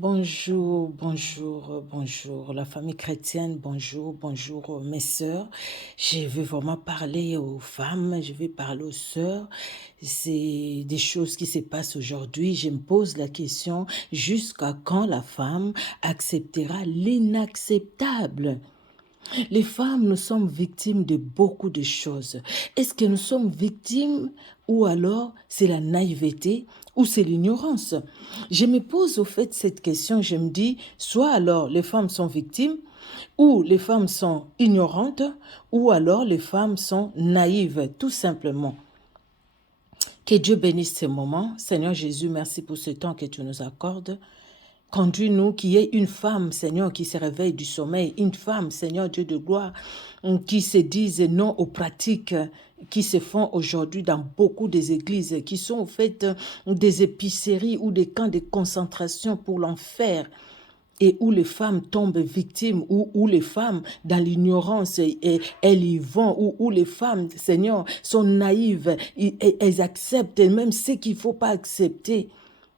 Bonjour, bonjour, bonjour, la famille chrétienne, bonjour, bonjour, mes sœurs. Je veux vraiment parler aux femmes, je vais parler aux sœurs. C'est des choses qui se passent aujourd'hui. Je me pose la question, jusqu'à quand la femme acceptera l'inacceptable? Les femmes, nous sommes victimes de beaucoup de choses. Est-ce que nous sommes victimes ou alors c'est la naïveté ou c'est l'ignorance? Je me pose au fait cette question, je me dis, soit alors les femmes sont victimes ou les femmes sont ignorantes ou alors les femmes sont naïves, tout simplement. Que Dieu bénisse ces moments. Seigneur Jésus, merci pour ce temps que tu nous accordes. Conduis-nous qu'il y ait une femme, Seigneur, qui se réveille du sommeil, une femme, Seigneur Dieu de gloire, qui se dise non aux pratiques qui se font aujourd'hui dans beaucoup des églises, qui sont en fait des épiceries ou des camps de concentration pour l'enfer et où les femmes tombent victimes, où les femmes, dans l'ignorance, elles y vont, où les femmes, Seigneur, sont naïves, elles acceptent même ce qu'il ne faut pas accepter.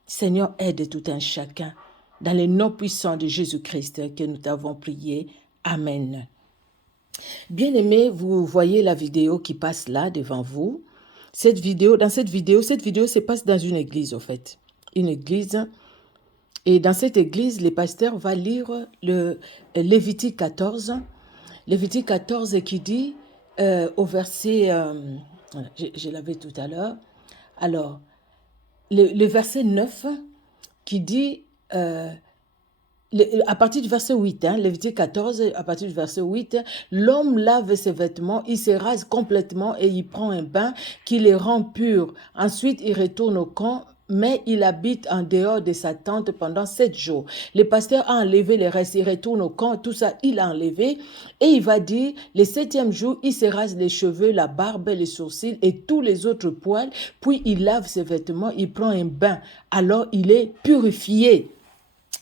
Seigneur, aide tout un chacun. Dans le nom puissant de Jésus-Christ que nous t'avons prié. Amen. Bien-aimés, vous voyez la vidéo qui passe là devant vous. Dans cette vidéo se passe dans une église, au fait. Une église. Et dans cette église, le pasteur va lire le Lévitique 14. Lévitique 14 qui dit au verset, je l'avais tout à l'heure, alors, le verset 9 qui dit, à partir du verset 8, Lévitique 14, à partir du verset 8, l'homme lave ses vêtements, il se rase complètement et il prend un bain qui les rend purs. Ensuite, il retourne au camp, mais il habite en dehors de sa tente pendant 7 jours. Le pasteur a enlevé les restes, il retourne au camp, tout ça, il a enlevé. Et il va dire, le 7e jour, il se rase les cheveux, la barbe, les sourcils et tous les autres poils. Puis il lave ses vêtements, il prend un bain. Alors il est purifié.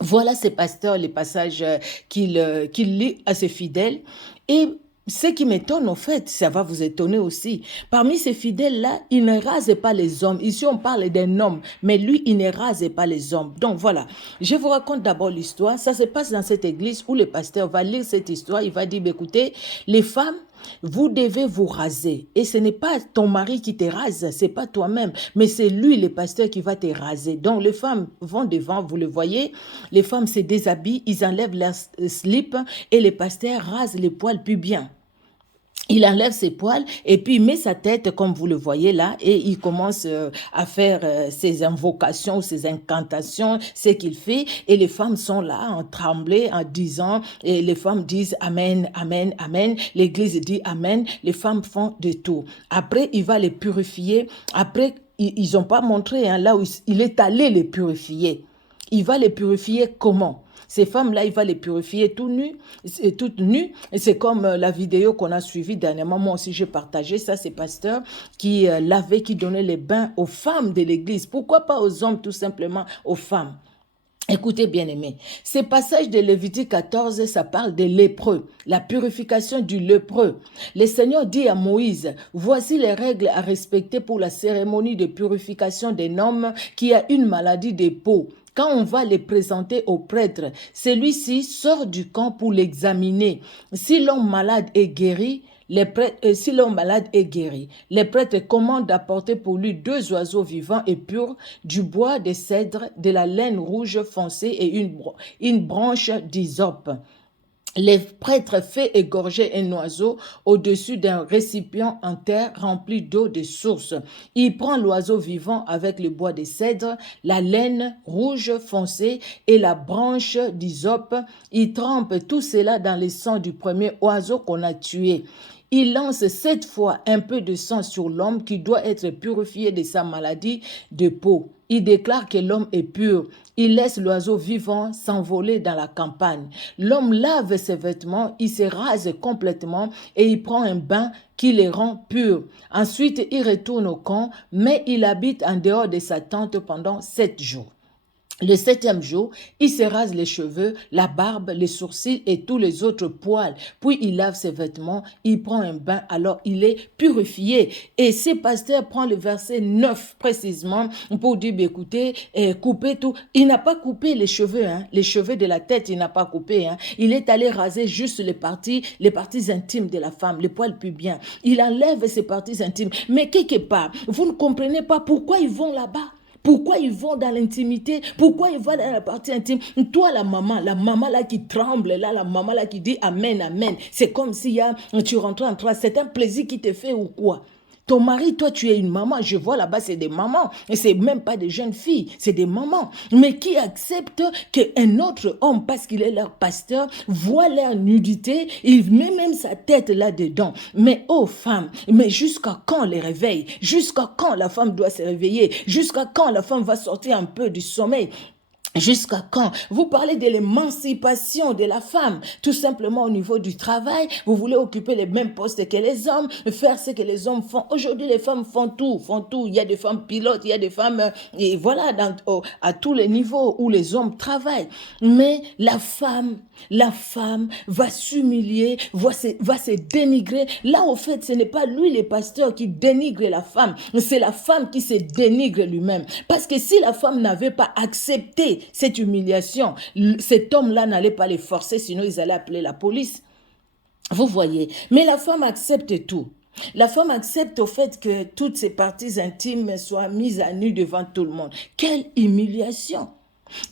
Voilà ces pasteurs, les passages qu'il lit à ses fidèles. Et ce qui m'étonne, en fait, ça va vous étonner aussi. Parmi ces fidèles-là, il ne rase pas les hommes. Ici, on parle d'un homme, mais lui, il ne rase pas les hommes. Donc voilà, je vous raconte d'abord l'histoire. Ça se passe dans cette église où le pasteur va lire cette histoire. Il va dire, écoutez, les femmes, vous devez vous raser. Et ce n'est pas ton mari qui te rase, c'est pas toi-même, mais c'est lui, le pasteur, qui va te raser. Donc les femmes vont devant, vous le voyez, les femmes se déshabillent, ils enlèvent leur slip et le pasteur rase les poils plus bien. Il enlève ses poils et puis il met sa tête, comme vous le voyez là, et il commence à faire ses invocations, ses incantations, ce qu'il fait. Et les femmes sont là en tremblant, en disant, et les femmes disent Amen, Amen, Amen. L'église dit Amen. Les femmes font de tout. Après, il va les purifier. Après, ils n'ont pas montré là où il est allé les purifier. Il va les purifier comment? Ces femmes-là, il va les purifier toutes nues. Et c'est comme la vidéo qu'on a suivie dernièrement. Moi aussi, j'ai partagé ça. C'est pasteur qui lavait, qui donnait les bains aux femmes de l'église. Pourquoi pas aux hommes, tout simplement, aux femmes? Écoutez bien aimés, ce passage de Lévitique 14, ça parle des lépreux, la purification du lépreux. Le Seigneur dit à Moïse, voici les règles à respecter pour la cérémonie de purification d'un homme qui a une maladie des peaux. Quand on va les présenter au prêtre, celui-ci sort du camp pour l'examiner. Si l'homme malade est guéri, si l'homme malade est guéri, les prêtres commandent d'apporter pour lui 2 oiseaux vivants et purs, du bois de cèdre, de la laine rouge foncée et une branche d'hysope. Les prêtres font égorger un oiseau au-dessus d'un récipient en terre rempli d'eau de source. Il prend l'oiseau vivant avec le bois de cèdre, la laine rouge foncée et la branche d'hysope. Il trempe tout cela dans le sang du premier oiseau qu'on a tué. Il lance 7 fois un peu de sang sur l'homme qui doit être purifié de sa maladie de peau. Il déclare que l'homme est pur. Il laisse l'oiseau vivant s'envoler dans la campagne. L'homme lave ses vêtements, il se rase complètement et il prend un bain qui les rend purs. Ensuite, il retourne au camp, mais il habite en dehors de sa tente pendant 7 jours. Le septième jour, il se rase les cheveux, la barbe, les sourcils et tous les autres poils. Puis il lave ses vêtements, il prend un bain, alors il est purifié. Et ce pasteur prend le verset 9 précisément pour dire, bah, écoutez, coupez tout. Il n'a pas coupé les cheveux, hein, les cheveux de la tête, il n'a pas coupé. Hein. Il est allé raser juste les parties intimes de la femme, les poils pubiens. Il enlève ses parties intimes. Mais quelque part, vous ne comprenez pas pourquoi ils vont là-bas. Pourquoi ils vont dans l'intimité? Pourquoi ils vont dans la partie intime? Toi, la maman là qui tremble, là, la maman là qui dit Amen, Amen. C'est comme si tu rentres en train. C'est un plaisir qui te fait ou quoi? Ton mari, toi, tu es une maman. Je vois là-bas, c'est des mamans. Et c'est même pas des jeunes filles, c'est des mamans. Mais qui acceptent qu'un autre homme, parce qu'il est leur pasteur, voit leur nudité, il met même sa tête là-dedans. Mais oh femmes, mais jusqu'à quand les réveils? Jusqu'à quand la femme doit se réveiller? Jusqu'à quand la femme va sortir un peu du sommeil? Jusqu'à quand? Vous parlez de l'émancipation de la femme, tout simplement au niveau du travail. Vous voulez occuper les mêmes postes que les hommes, faire ce que les hommes font. Aujourd'hui, les femmes font tout, font tout. Il y a des femmes pilotes, il y a des femmes, et voilà, à tous les niveaux où les hommes travaillent. Mais la femme va s'humilier, va se dénigrer. Là, au fait, ce n'est pas lui, le pasteur, qui dénigre la femme. C'est la femme qui se dénigre lui-même. Parce que si la femme n'avait pas accepté cette humiliation, cet homme-là n'allait pas les forcer, sinon ils allaient appeler la police. Vous voyez. Mais la femme accepte tout. La femme accepte au fait que toutes ses parties intimes soient mises à nu devant tout le monde. Quelle humiliation!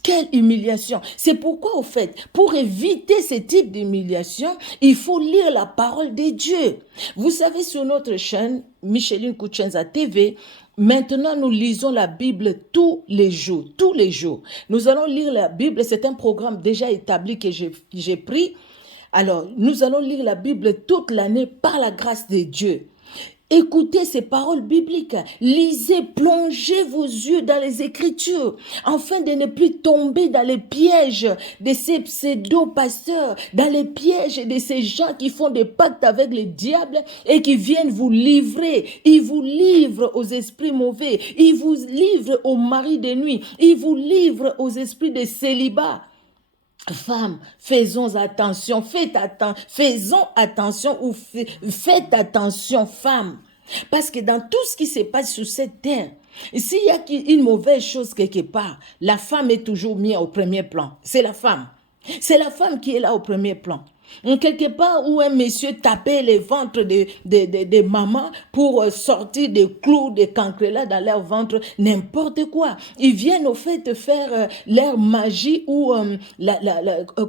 Quelle humiliation! C'est pourquoi, au fait, pour éviter ce type d'humiliation, il faut lire la parole de Dieu. Vous savez, sur notre chaîne, Micheline Kuchenza TV, maintenant, nous lisons la Bible tous les jours. Tous les jours. Nous allons lire la Bible. C'est un programme déjà établi que j'ai pris. Alors, nous allons lire la Bible toute l'année par la grâce de Dieu. Écoutez ces paroles bibliques, lisez, plongez vos yeux dans les Écritures, afin de ne plus tomber dans les pièges de ces pseudo-pasteurs, dans les pièges de ces gens qui font des pactes avec le diable et qui viennent vous livrer. Ils vous livrent aux esprits mauvais, ils vous livrent aux maris de nuit, ils vous livrent aux esprits de célibat. Femmes, faisons attention, faisons attention ou faites attention, femmes. Parce que dans tout ce qui se passe sur cette terre, s'il y a une mauvaise chose quelque part, la femme est toujours mise au premier plan. C'est la femme. C'est la femme qui est là au premier plan. Quelque part où un monsieur tapait les ventres des mamans pour sortir des clous, des cancrelats dans leur ventre, n'importe quoi. Ils viennent au fait faire leur magie ou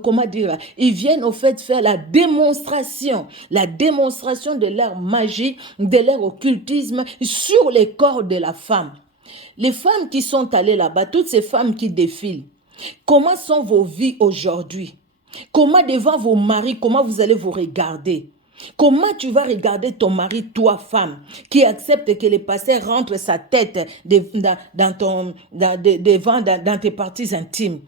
comment dire, ils viennent au fait faire la démonstration de leur magie, de leur occultisme sur les corps de la femme. Les femmes qui sont allées là-bas, toutes ces femmes qui défilent, comment sont vos vies aujourd'hui? Comment devant vos maris, comment vous allez vous regarder? Comment tu vas regarder ton mari, toi, femme, qui accepte que le pasteur rentre sa tête dans tes parties intimes?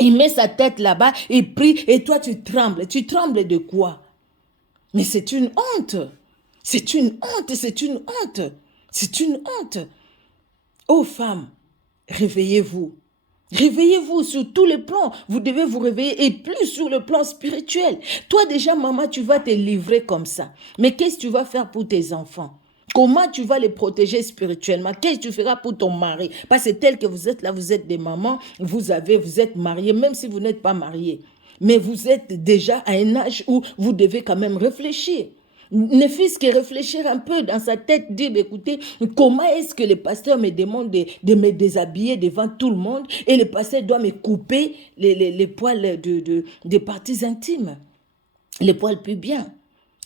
Il met sa tête là-bas, il prie, et toi tu trembles. Tu trembles de quoi? Mais c'est une honte. C'est une honte, c'est une honte. C'est une honte. Oh femme, réveillez-vous. Réveillez-vous sur tous les plans. Vous devez vous réveiller et plus sur le plan spirituel. Toi déjà, maman, tu vas te livrer comme ça. Mais qu'est-ce que tu vas faire pour tes enfants? Comment tu vas les protéger spirituellement? Qu'est-ce que tu feras pour ton mari? Parce que tel que vous êtes là, vous êtes des mamans, vous êtes mariés, même si vous n'êtes pas mariés. Mais vous êtes déjà à un âge où vous devez quand même réfléchir. Ne fût-ce que réfléchir un peu dans sa tête, dire, écoutez, comment est-ce que le pasteur me demande de me déshabiller devant tout le monde et le pasteur doit me couper les poils des parties intimes, les poils pubiens?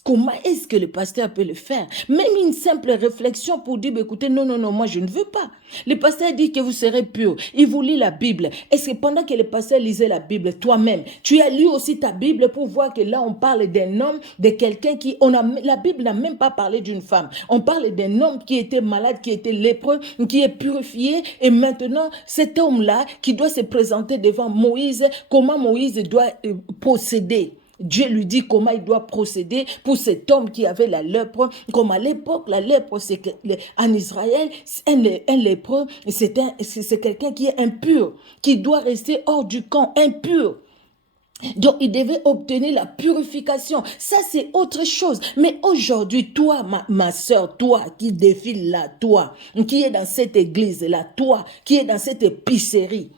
Comment est-ce que le pasteur peut le faire? Même une simple réflexion pour dire, écoutez, non, moi je ne veux pas. Le pasteur dit que vous serez pur. Il vous lit la Bible. Est-ce que pendant que le pasteur lisait la Bible, toi-même, tu as lu aussi ta Bible pour voir que là on parle d'un homme, de quelqu'un la Bible n'a même pas parlé d'une femme. On parle d'un homme qui était malade, qui était lépreux, qui est purifié. Et maintenant, cet homme-là qui doit se présenter devant Moïse, comment Moïse doit procéder? Dieu lui dit comment il doit procéder pour cet homme qui avait la lèpre. Comme à l'époque, la lèpre, c'est que, en Israël, un lépreux, c'est quelqu'un qui est impur, qui doit rester hors du camp, impur. Donc, il devait obtenir la purification. Ça, c'est autre chose. Mais aujourd'hui, toi, ma soeur, toi qui défile là, toi, qui est dans cette église-là, toi qui est dans cette épicerie,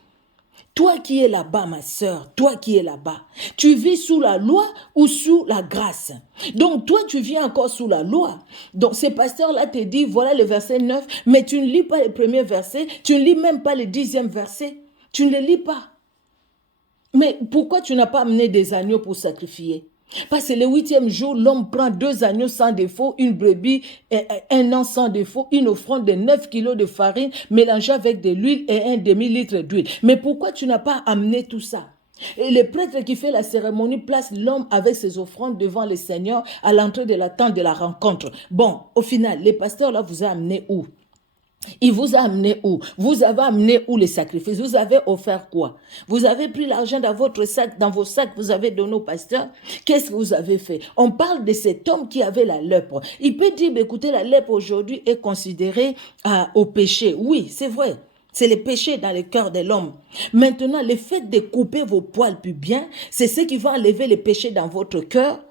toi qui es là-bas, ma soeur, toi qui es là-bas, tu vis sous la loi ou sous la grâce? Donc, toi, tu vis encore sous la loi. Donc, ce pasteur-là te dit, voilà le verset 9, mais tu ne lis pas le premier verset, tu ne lis même pas le 10e verset. Tu ne le lis pas. Mais pourquoi tu n'as pas amené des agneaux pour sacrifier? Parce que le 8e jour, l'homme prend 2 agneaux sans défaut, une brebis et un an sans défaut, une offrande de 9 kilos de farine mélangée avec de l'huile et un demi-litre d'huile. Mais pourquoi tu n'as pas amené tout ça? Et le prêtre qui fait la cérémonie place l'homme avec ses offrandes devant le Seigneur à l'entrée de la tente de la rencontre. Bon, au final, le pasteur là vous a amené où? Il vous a amené où? Vous avez amené où les sacrifices? Vous avez offert quoi? Vous avez pris l'argent dans votre sac, dans vos sacs, vous avez donné au pasteur? Qu'est-ce que vous avez fait? On parle de cet homme qui avait la lèpre. Il peut dire, écoutez, la lèpre aujourd'hui est considérée au péché. Oui, c'est vrai. C'est le péché dans le cœur de l'homme. Maintenant, le fait de couper vos poils pubiens, c'est ce qui va enlever le péché dans votre cœur.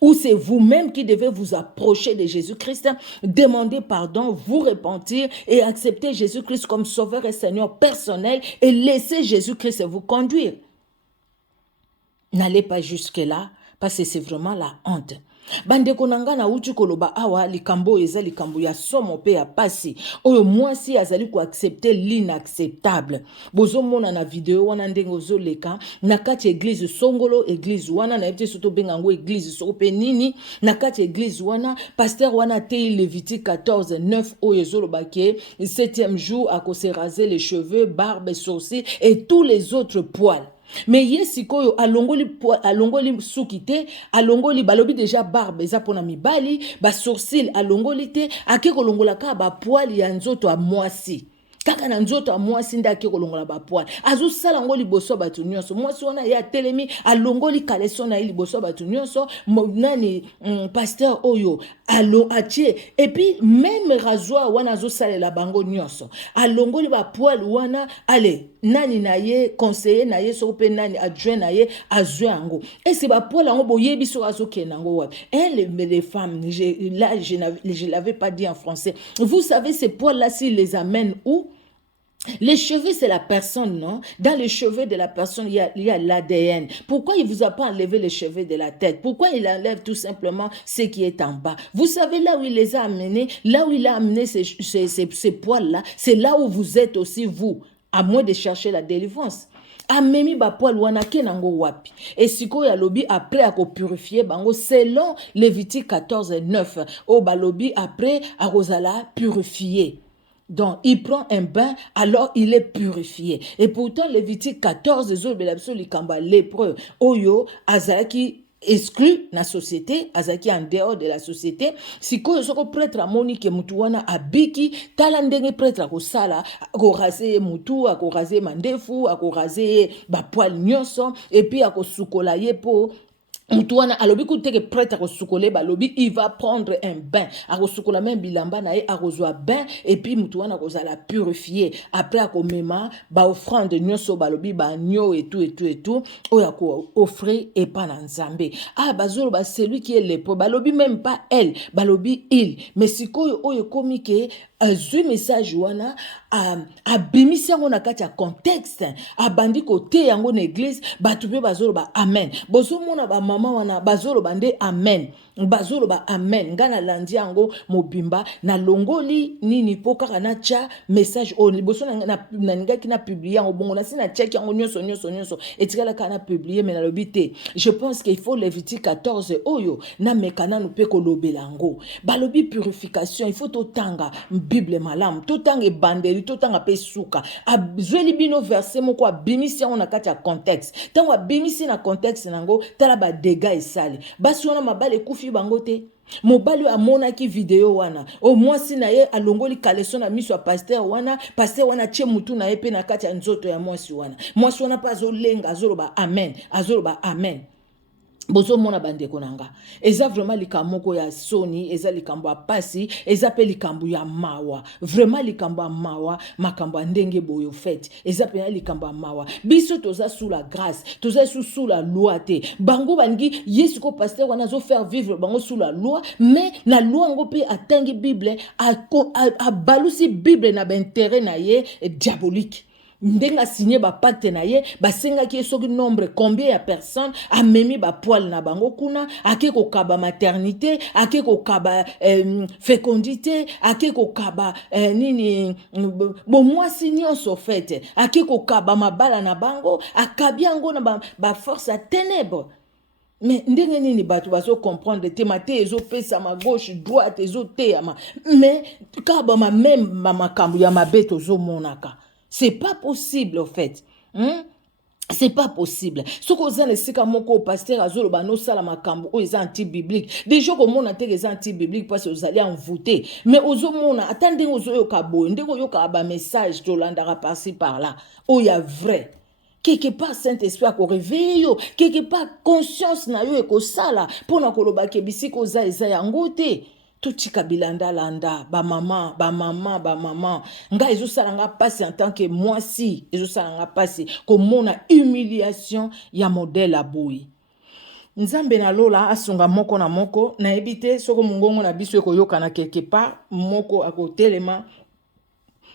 Ou c'est vous-même qui devez vous approcher de Jésus-Christ, demander pardon, vous repentir et accepter Jésus-Christ comme sauveur et Seigneur personnel et laisser Jésus-Christ vous conduire. N'allez pas jusque-là parce que c'est vraiment la honte. Bandeko nanga na uti koloba awa likambo eza likambo ya somo pe ya pasi oyo mwasi azali ko accepter l'inacceptable. Bozo mona na video wana ndenge ozoleka na kati église songolo église wana na yete soto bengango église sope nini na kati église wana pasteur wana te Lévitique 14:9 oyo ezoloba ke 7e jour à se raser les cheveux, barbe, sourcils et tous les autres poils. Mais yesikoyo alongoli sukite alongoli balobi déjà barbe eza pona mibali ba sourcil alongoli te ake kolongola ka ba poil ya nzoto a mwasi kaka na nzoto a mwasi nda ake kolongola ba poil azu sala ngoli boso batu nyonso mwasi wana ya telemi alongoli kaleso na ili boso batu nyonso nani pasteur oyo alo atie et puis même rasoir wana azu sala la bango nyonso alongoli ba poil wana ale nani na ye conseiller na ye so pe nani adjoint na ye azwe yango et c'est ba poil yango boyebi so azoke nango wa les femmes je l'avais pas dit en français. Vous savez ces poils là s'ils les amènent où? Les cheveux, c'est la personne, non? Dans les cheveux de la personne, il y a l'ADN. Pourquoi il ne vous a pas enlevé les cheveux de la tête? Pourquoi il enlève tout simplement ce qui est en bas? Vous savez là où il les a amenés, là où il a amené ces poils-là, c'est là où vous êtes aussi vous, à moins de chercher la délivrance. Amemi ba poil wana ke nango wapi et siko ya lobi après à purifier bango selon Lévitique 14:9 o balobi après à rosala purifier. Donc, il prend un bain, alors il est purifié. Et pourtant, Lévitique 14, lépreux, oyo, azaki, exclu na société, azaki en dehors de la société. Si ko yosoko prêtre amoni ke mutu wana abiki, tala ndenge prêtre akosala, akoraze mutu, akoraze mandefu, akoraze ba poil nyonso, et puis akosukola ye po Mutouana alobi kuteke prêtre à sukole balobi il va prendre un bain à sukola même bilamba na e a bain et puis mutouana la purifier après à komema ba offrande nyonso balobi ba nyo et tout oya ko offrir et pas na nzambe bazolo ba celui qui est lépreux balobi même pas elle balobi il mais sikoyo oyo komike azui message wana abimisi yango na kati ya contexte abandi kote yango na église batu pe bazolo ba amen bozomona ba mama wana bazolo bande amen bazolo ba amen ngana landi yango mobimba na longoli nini po kaka na cha message on liboso na ngaki na publier yango bongo na sina check yango nyonso etikala kana publier mais na lobité je pense qu'il faut Lévitique 14 oyo na mekana no pe ko lobelango balobi purification il faut totanga Bible malam totanga bandeli totanga pe suka azweli bino verset moko abimisi yango na kati ya contexte tango abimisi na contexte nango tala ba dégâts esali basi wana mabale kufi bango te mobali amonaki video wana o mwasi na ye alongoli kaleso na miso ya pasteur wana tie mutu na ye pe na kati ya nzoto ya mwasi wana pa azolenga azoloba amen bozo mona bandeko nanga eza vraiment likambo moko ya soni, eza likambo ya pasi, eza pe likambo ya mawa, vraiment likambo ya mawa, makambo ya ndenge boyo fait, eza pe likambo ya mawa. Biso toza sous la grâce, toza sous la loi te. Bango bangi yesu ko pasteur wana zo faire vivre bango sous la loi, mais na loi ngo pe atangi Bible a balusi Bible na ba intérêt na ye diabolique. Ndenga signé ba pacte na ye basenga ki soki nombre combien ya personnes amemi ba poil na bango kuna ake ko kaba maternité ake ko kaba fécondité ake ko kaba nini bon moi nyonso en fait ake ko kaba mabala na bango akabi yango na ba force à ténèbres. Mais ndenge nini bato bazo comprendre te mate ezo pesa ma gauche droite ezo te ama mais kaba ma même makambu ya mabeto zo monaka. C'est pas possible, en fait. C'est pas possible. Ce que vous avez dit, mon pasteur Azolo Bano Salama Kambo, ils sont anti-bibliques. Déjà, comme on a été anti-bibliques parce que vous allez en voter. Mais aux hommes, attendez aux Yokabo, ndeko Yokaba message de l'andara par-ci par-là. Oh, il y a vrai. Quelque part, Saint-Esprit a réveillé, quelque part, conscience na yo et ko sala. Pour na koloba kebisi ko za eza yangote. Tout kabilanda landa ba maman nga ezo salanga passe en tant que moi si ezo salanga passe comme mon humiliation ya modèle aboyi nzambe na lola asunga moko na moko na ebite soko mungongo na biso ko yokana quelque part moko akotelema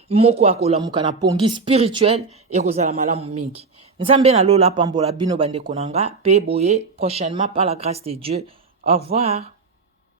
moko akolamuka na pongi spirituel ekozala malamu mingi nzambe na lola pambola bino bande konanga pe boye prochainement par la grâce de Dieu. Au revoir.